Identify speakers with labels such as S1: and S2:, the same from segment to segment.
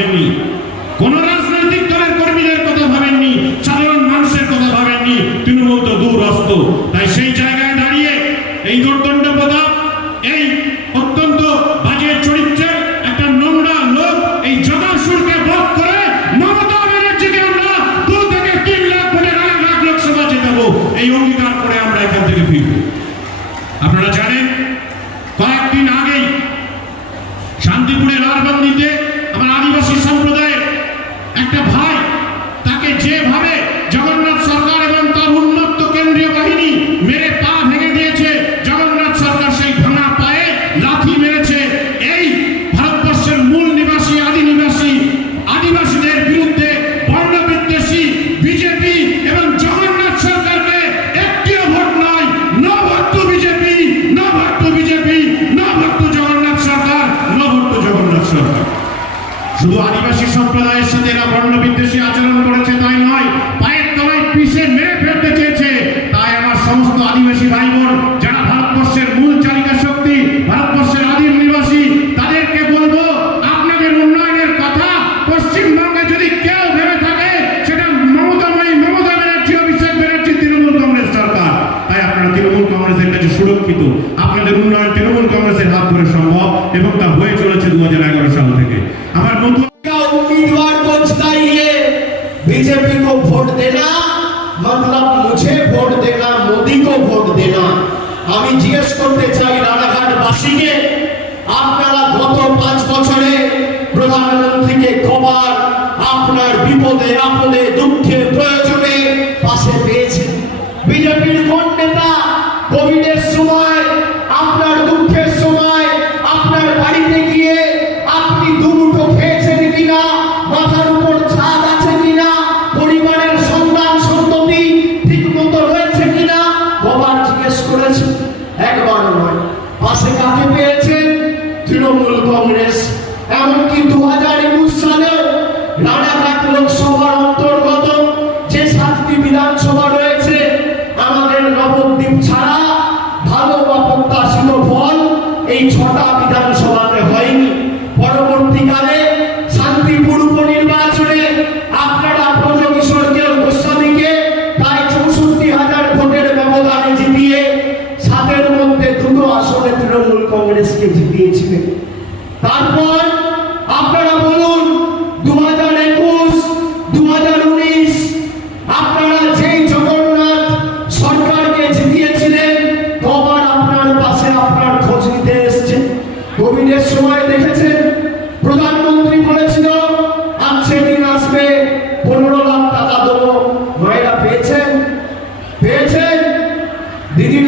S1: করবেননি vote দেনা মতলব মুঝে vote দেনা মোদি কো ভোট
S2: দেনা। আমি জিজ্ঞেস করতে চাই রানাঘাট বাসীকে আপনারা গত পাঁচ বছরে প্রধানমন্ত্রীকে কবার আপনার বিপদে, আপদে, দুঃখে, প্রয়োজনে পাশে পেয়েছেন। বিজেপির কোন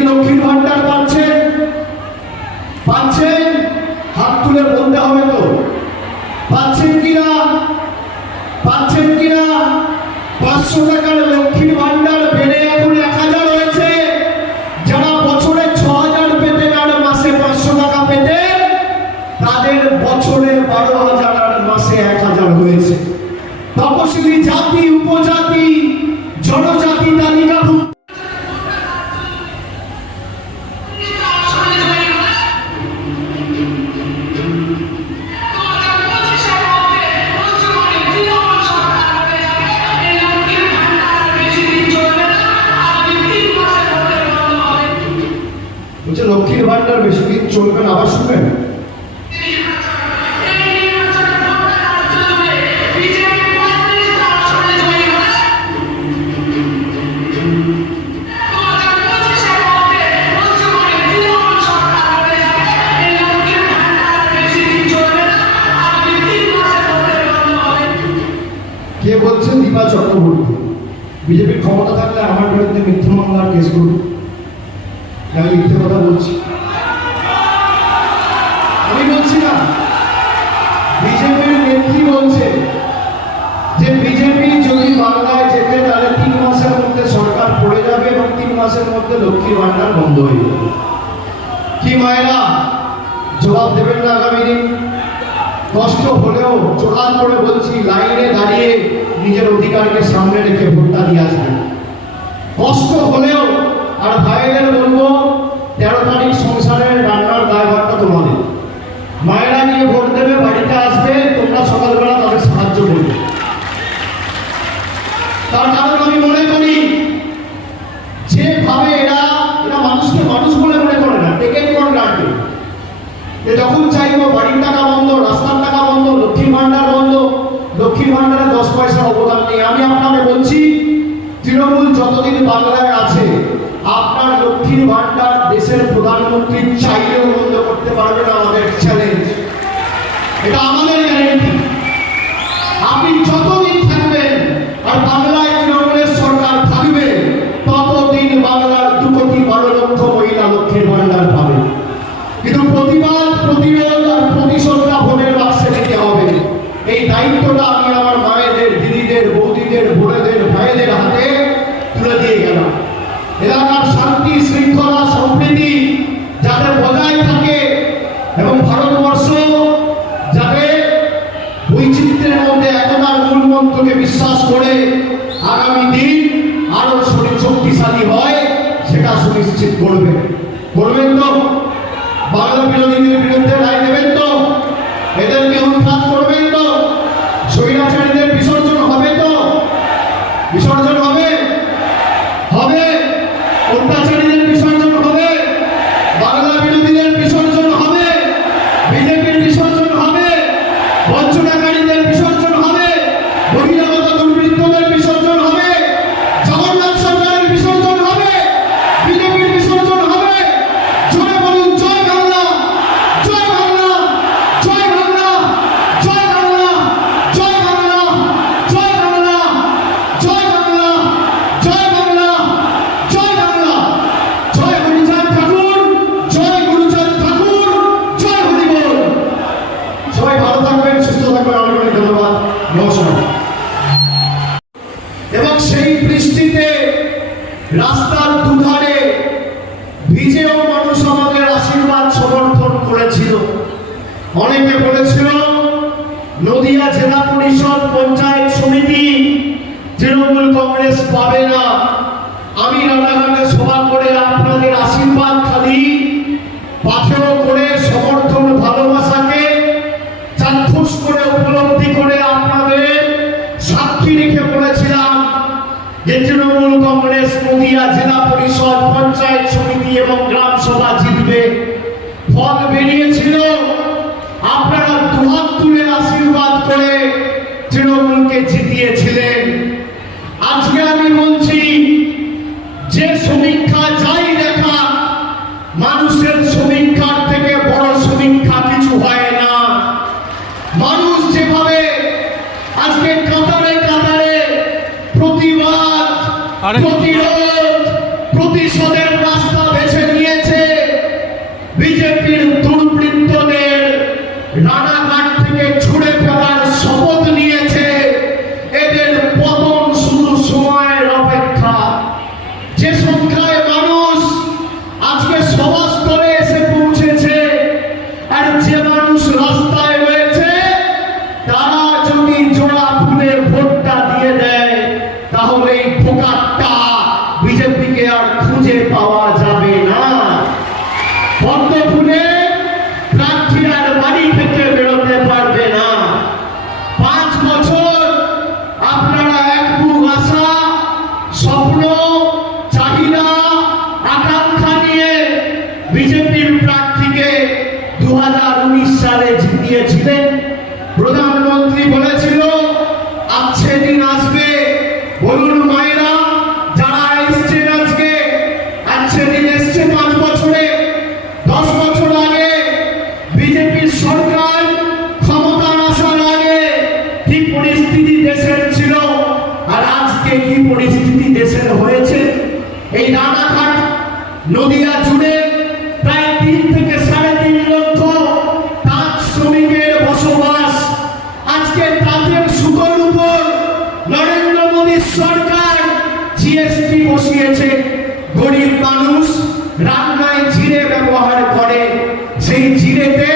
S2: লক্ষ্মীর ভান্ডার পাচ্ছেন পাচ্ছেন হাত তুলে বলতে হবে তো। পাচ্ছেন কিনা? পাচ্ছেন কিনা? পাঁচশো টাকার লক্ষ্মীর ভান্ডার বেশি দিন চলবেন আবার শুনেন কে বলছে? দীপা চক্রবর্তী। বিজেপির ক্ষমতা থাকলে আমার বিরুদ্ধে মিথ্যা মামলার কেস করুন আমি মিথ্যে কথা বলছি। থাকতে লক্ষ্মীর ভান্ডার বন্ধ হয়ে যাবে কি মায়েরা, জবাব দেবেন না আগামী দিন। কষ্ট হলেও চোখান করে বলছি, লাইনে দাঁড়িয়ে নিজের অধিকারকে সামনে রেখে ভোটটা দিয়ে আসবেন। কষ্ট হলেও, আর ভাইদের বলব, তেরো তারিখ সংসারের ভান্ডারে দশ পয়সার অবদান নেই। আমি আপনাকে বলছি, তৃণমূল যতদিন বাংলায় আছে, আপনার লক্ষ্মীর ভান্ডার দেশের প্রধানমন্ত্রী চাইলেও বন্ধ করতে পারবে না আমাদের চ্যালেঞ্জ এটা আমাদের গ্যারেন্টি আপনি যত এবং সেই বৃষ্টিতে রাস্তার দুধারে ভিজেও মানুষ আমাদের আশীর্বাদ সমর্থন করেছিল। অনেকে বলেছিল, নদিয়া জেলা পরিষদ পঞ্চায়েত সমিতি তৃণমূল কংগ্রেস পাবে না। আমি রানাঘাটের নদিয়া জেলা পরিষদ পঞ্চায়েত সমিতি এবং গ্রাম সভা জিতবে। ফল বেরিয়েছিল। আপনারা দুহাত তুলে আশীর্বাদ করে তৃণমূলকে জিতিয়েছিলেন। আজকে আমি বলছি, যে সমীক্ষা চাই থেকে সাড়ে তিন লক্ষ তাঁত শ্রমিকের বসবাস। আজকে তাঁতের সুতোর নরেন্দ্র মোদীর সরকার জিএসটি বসিয়েছে। গরিব মানুষ রান্নায় জিরে ব্যবহার করে। সেই জিরেতে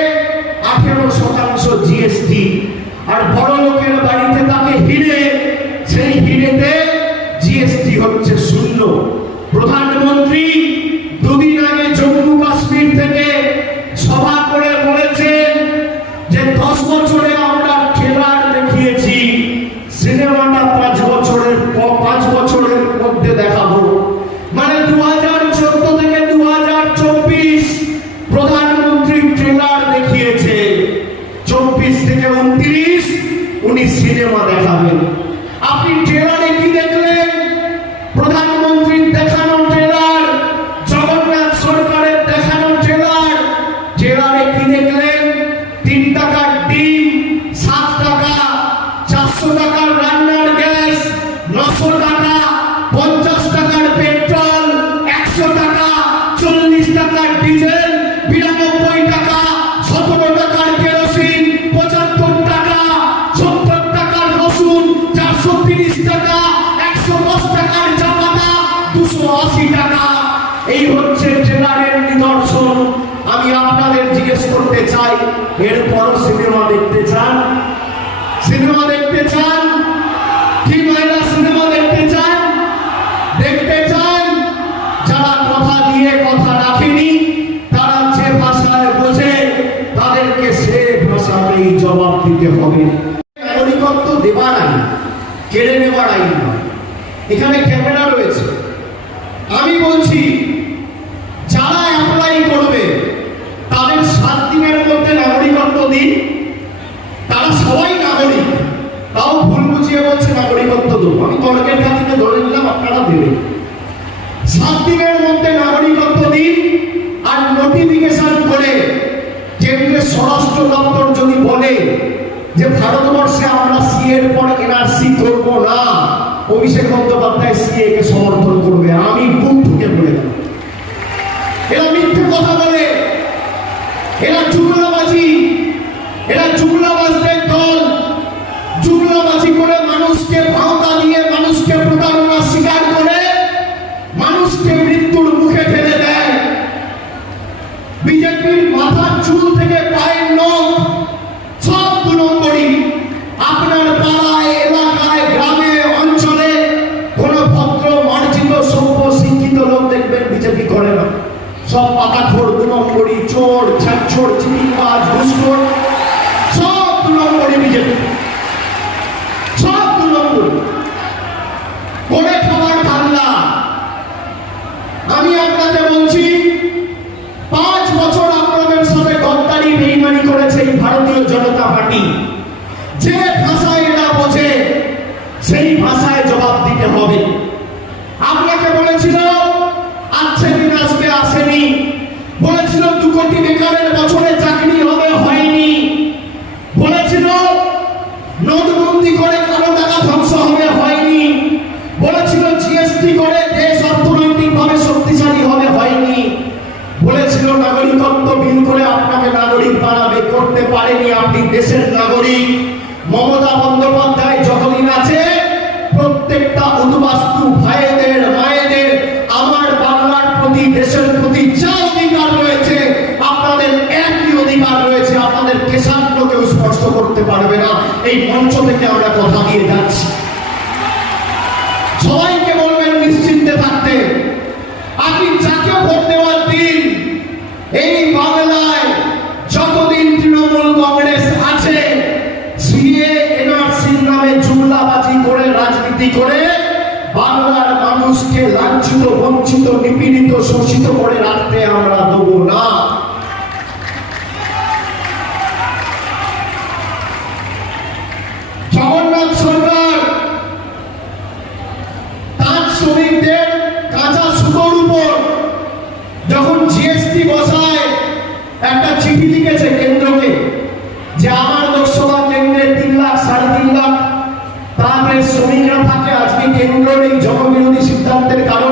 S2: আঠেরো শতাংশ জিএসটি আর বড় বাড়িতে তাকে হিরে, সেই হিরেতে জিএসটি হচ্ছে শূন্য। সিনেমা দেখাবেন। দেখতে চান? কি মায়েরা সিনেমা দেখতে চান? দেখতে চান? যারা কথা দিয়ে কথা রাখেনি, তারা যে ভাষায় বোঝে, তাদেরকে সে ভাষাতেই জবাব দিতে হবে। নাগরিকত্ব দেবার আইন, কেড়ে নেওয়ার আইন নয়। এখানে ক্যামেরা রয়েছে। স্বরাষ্ট্র দপ্তর যদি বলে যে ভারতবর্ষে আমরা সি এর পর এনআরসি করব না, অভিষেক বন্দ্যোপাধ্যায় সিএ কে সমর্থন করবে। আমি বুক থেকে বলে দেবো। জিএসটি বসায় একটা চিঠি লিখেছে কেন্দ্রকে যে আমার লোকসভা কেন্দ্রে তিন লাখ, সাড়ে তিন লাখ, তাদের শ্রমিকরা থাকে। আজকে কেন্দ্রের এই জনবিরোধী সিদ্ধান্তের কারণে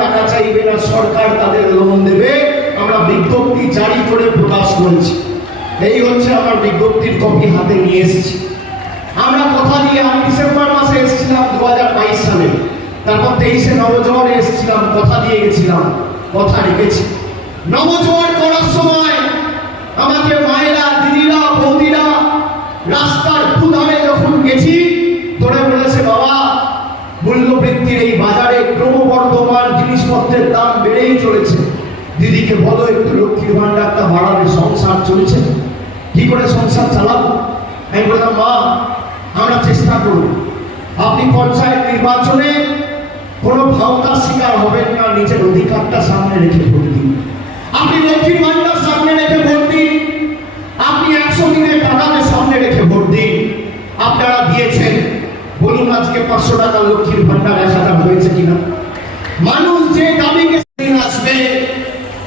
S2: টাকা চাইবে না, সরকার তাদের লোন দেবে। আমরা বিজ্ঞপ্তি জারি করে প্রকাশ করেছি। এই হচ্ছে আমার বিজ্ঞপ্তির কপি হাতে নিয়ে এসেছি। আমরা কথা দিয়ে আমি ডিসেম্বর মাসে এসেছিলাম দু হাজার বাইশ সালে। তারপর তেইশে নবজোয়ারে এসেছিলাম, কথা দিয়ে গেছিলাম, কথা রেখেছি। নবজোয়ার করার সময় আমাকে মায়েরা, দিদিরা, বৌদিরা রাস্তার দুধারে যখন গেছি ধরে চলেছে। দিদিকে বলো, একটু লক্ষ্মীর ভান্ডারটা বাড়াবে, সংসার চলছে। কি করে সংসার চালাবো? আমি বললাম, মা, আমরা চেষ্টা করব। আপনি পঞ্চায়েত নির্বাচনে কোনো ভাওতার শিকার হবেন না, নিজের অধিকারটা সামনে রেখে ভোট দিন। আপনি লক্ষ্মীর ভান্ডার সামনে রেখে ভোট দিন। আপনি একশো দিনের টাকাকে সামনে রেখে ভোট দিন। আপনারা দিয়েছেন। বলুন আজকে পাঁচশো টাকা লক্ষ্মীর ভান্ডার এক হাজার হয়েছে কিনা মানুষ যে দাবিকে দিন আসবে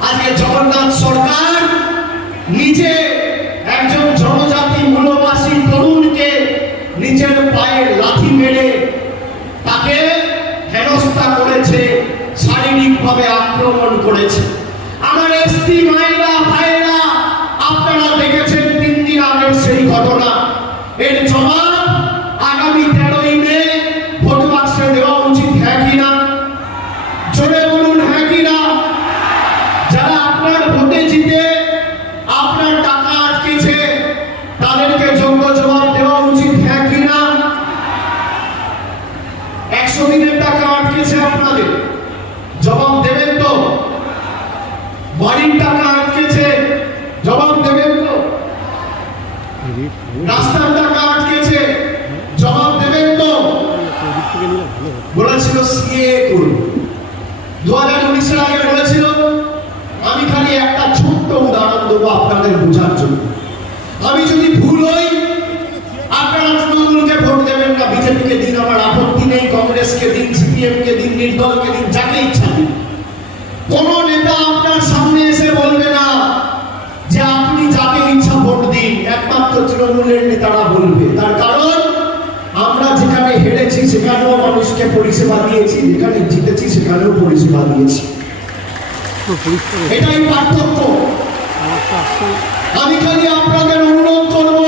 S2: আজকে জগন্নাথ সরকার নিজে একজন জনজাতি মূলবাসী তরুণকে নিজের পায়ে লাথি মেরে তাকে হেনস্থা করেছে শারীরিকভাবে আক্রমণ করেছে। আমার স্ত্রী, মায়েরা, ভাইয়েরা, আপনারা দেখেছেন তিন দিন আগের সেই ঘটনা। এর জবাব আগামী তেরোই মে ভোট বাক্সে দেওয়া উচিত হ্যাঁ কিনা জোরে বলুন হ্যাঁ কিনা যারা আপনার ভোটে জিতে আপনার টাকা আটকেছে তাদেরকে যোগ্য জবাব দেওয়া উচিত হ্যাঁ কিনা একশো দিনের টাকা আটকেছে আপনাদের জবাব দেবেন তো বাড়ির টাকা আটকেছে জবাব দেবেন তো রাস্তার টাকা আটকেছে জবাব দেবেন তো বলেছিল সিএ করুন দু হাজার উনিশের আগে বলেছিল আমি খালি একটা ছোট্ট উদাহরণ দেবো আপনাদের বোঝার জন্য আমি যদি ভুল হই আপনারা তৃণমূলকে ভোট দেবেন না বিজেপিকে দিন আমার আপত্তি নেই কংগ্রেসকে দিন সিপিএম কে দিন নির্দলকে দিন যাকে ইচ্ছা দিন কোন নেতা আপনার সামনে এসে বলবে না যে আপনি যাকে ইচ্ছা ভোট দিন একমাত্র তৃণমূলের নেতারা বলবে তার কারণ আমরা যেখানে হেরেছি সেখানেও মানুষকে পরিষেবা দিয়েছি, যেখানে জিতেছি সেখানেও পরিষেবা দিয়েছি। এটাই পার্থক্য। আমি খালি আপনাদের অনুরোধ করব,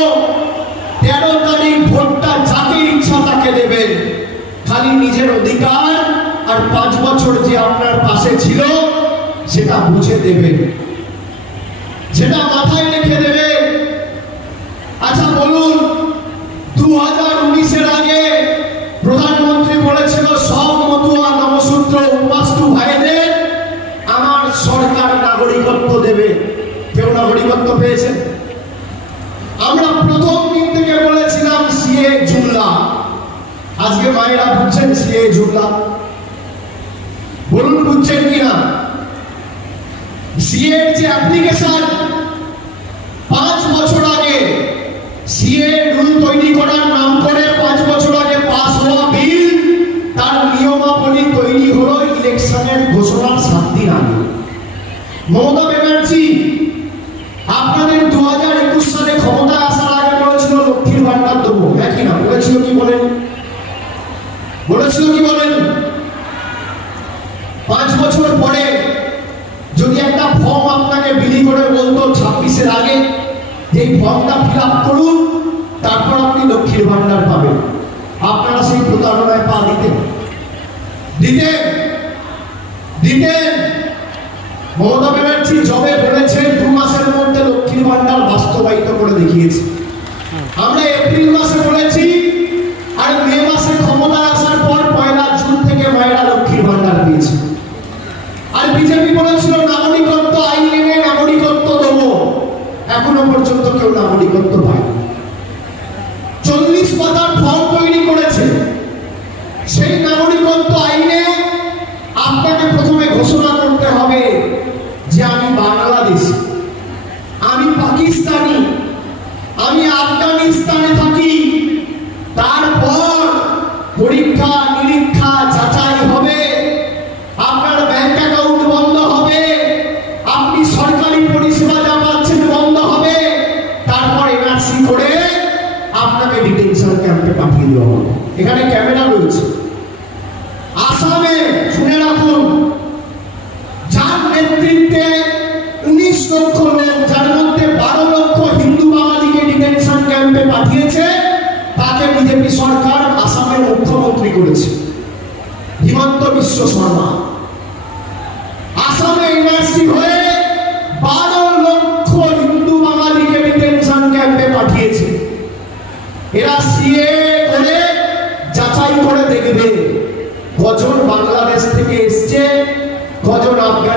S2: তেরো তারিখ ভোটটা যাকে ইচ্ছা তাকে দেবেন। খালি নিজের অধিকার আর পাঁচ বছর যে আপনার পাশে ছিল, সেটা বুঝে দেবেন। সেটা মাথায় রেখে দেবে আচ্ছা বলুন, দু হাজার দেবে, কেউ নাগরিকত্ব পেয়েছে। আমরা প্রথম দিন থেকে বলেছিলাম, সিএ জুমলা। আজকে মায়েরা বুঝছেন সিএ জুমলা। বলুন, বুঝছেন কিনা? সিএ যে অ্যাপ্লিকেশন, পাঁচ বছর আগে, সিএ রুল তৈরি করার নাম করে পাঁচ বছর আগে পাস হওয়া বিল, তার নিয়মাবলী তৈরি হলো ইলেকশনের ঘোষণার সাত দিন আগে। মমতা ফর্মটা ফিল করুন, তারপর আপনি লক্ষ্মীর ভান্ডার পাবেন। আপনারা সেই প্রতারণায় পা দিতেন। দিতেন। দিতেন। মমতা ব্যানার্জি জবে বলেছেন, দু মাসের মধ্যে লক্ষ্মীর ভান্ডার বাস্তবায়িত করে দেখিয়েছে। আমরা এপ্রিল মাসে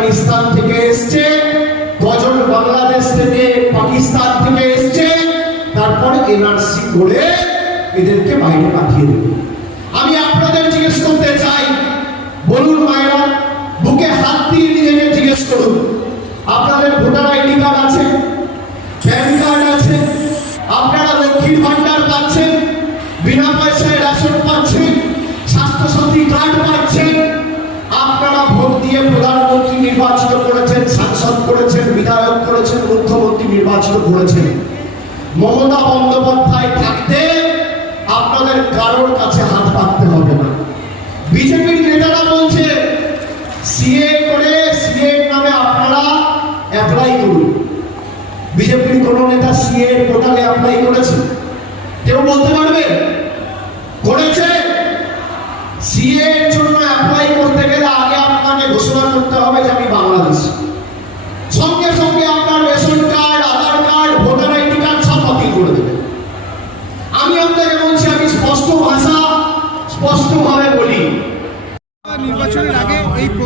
S2: আফগানিস্তান থেকে এসছে কজন বাংলাদেশ থেকে পাকিস্তান থেকে এসছে, তারপর এনআরসি করে এদেরকে বাইরে পাঠিয়ে দেবে। আমি আপনাদের জিজ্ঞেস করতে চাই, বলুন মায়েরা, বুকে হাত দিয়ে নিজেকে জিজ্ঞেস করুন। আপনাদের ভোটার আইডি কার্ড আছে? প্যান কার্ড আছে? আপনারা লক্ষ্মীর ভান্ডার পাচ্ছেন? বিনা পয়সায় রেশন সাংসদ করেছেন, বিধায়ক করেছেন, মুখ্যমন্ত্রী নির্বাচিত করেছেন। মমতা বন্দ্যোপাধ্যায় থাকতে আপনাদের কারোর কাছে হাত পাততে হবে না। বিজেপির নেতারা বলছে, সিএ করে, সিএ নামে আপনারা অ্যাপ্লাই করুন। বিজেপির কোন নেতা সিএ পোর্টালে অ্যাপ্লাই করেছে? কেউ বলতে পারবে? করেছে। সিএ এর জন্য অ্যাপ্লাই করতে গেলে আগে আপনাকে ঘোষণা করতে হবে যে আমি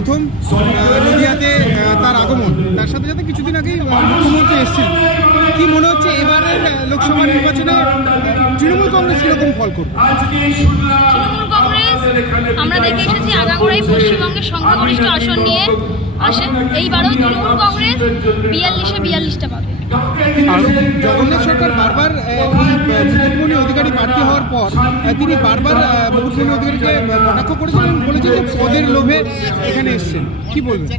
S3: প্রথম নদীয়াতে তার আগমন। তার সাথে সাথে কিছুদিন আগেই মুখ্যমন্ত্রী এসেছেন কি মনে হচ্ছে এবারের আহ, লোকসভা নির্বাচনে তৃণমূল কংগ্রেস কীরকম ফল করবে?
S4: আমরা দেখে এসেছি আগাগোড়াই পশ্চিমবঙ্গের সংখ্যাগরিষ্ঠ আসন নিয়ে আসে। এইবারও তৃণমূল কংগ্রেস বিয়াল্লিশে বিয়াল্লিশটা পাবে।
S3: জগন্নাথ সরকার বারবার মুকুটমণি অধিকারী প্রার্থী হওয়ার পর তিনি বারবার মুকুটমণি অধিকারীকে কটাক্ষ করেছেন বলেছেন যে পদের লোভে এখানে এসেছেন। কি বলবেন?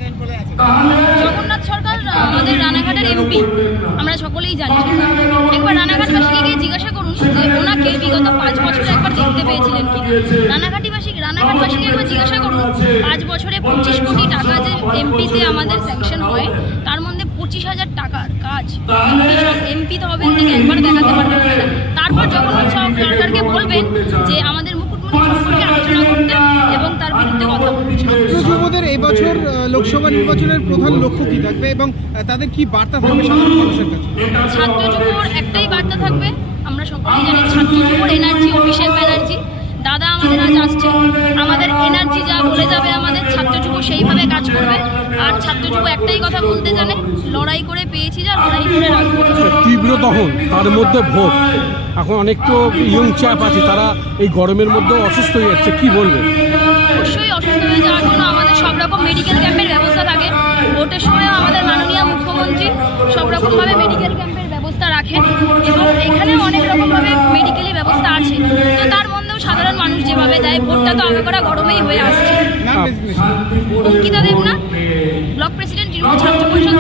S4: জগন্নাথ সরকার আমাদের রানাঘাটের এমপি আমরা সকলেই জানি। একবার রানাঘাটবাসীকে গিয়ে জিজ্ঞাসা করুন যে ওনাকে বিগত পাঁচ বছর একবার দেখতে পেয়েছিলেন কিনা। রানাঘাটিবাসী, রানাঘাটবাসীকে একবার জিজ্ঞাসা করুন, পাঁচ বছরে পঁচিশ কোটি টাকা যে এমপিতে আমাদের স্যাংশন হয়, তার মধ্যে পঁচিশ হাজার টাকার কাজ। এমপি সব এমপি তো হবেন থেকে একবার দেখাতে পারবেন তারপর জগন্নাথ সরকারকে বলবেন যে আমাদের এবং তার বিরুদ্ধে কথা
S3: যুবদের আহ, লোকসভা নির্বাচনের প্রধান লক্ষ্য কি থাকবে এবং তাদের কি বার্তা থাকবে সাধারণ মানুষের কাছে?
S4: ছাত্র যুবর একটাই বার্তা থাকবে আমরা সকলেই জানি ছাত্র যুবর এনার্জি অভিষেক ব্যানার্জি দাদা আমাদের আজ আসছে। আমাদের এনার্জি যা বলে যাবে আমাদের ছাত্র যুব সেইভাবে কাজ করবে। আর ছাত্র যুব একটাই কথা বলতে জানে লড়াই করে পেয়েছি যা লড়াই করে রাখব।
S5: তীব্র দহন তার মধ্যে ভোট এখন অনেক তো ইয়ং চ্যাপ আছে তারা এই গরমের মধ্যে অসুস্থ হয়ে যাচ্ছে কি বলবে?
S4: অবশ্যই অসুস্থ হয়ে যাওয়ার জন্য আমাদের সব রকম মেডিকেল ক্যাম্পের ব্যবস্থা থাকে। ভোটের সময়ও আমাদের মাননীয় মুখ্যমন্ত্রী সব রকমভাবে মেডিকেল ক্যাম্পের ব্যবস্থা রাখেন। এবং এখানে অনেক রকমভাবে মেডিকেলি ব্যবস্থা আছে। তো তার যেভাবে দেয় ভোটটা তো আগাগোড়া গরমেই হয়ে আসছে।
S3: অঙ্কিতা দেবনা
S4: ব্লক প্রেসিডেন্ট ছাত্র পরিষদ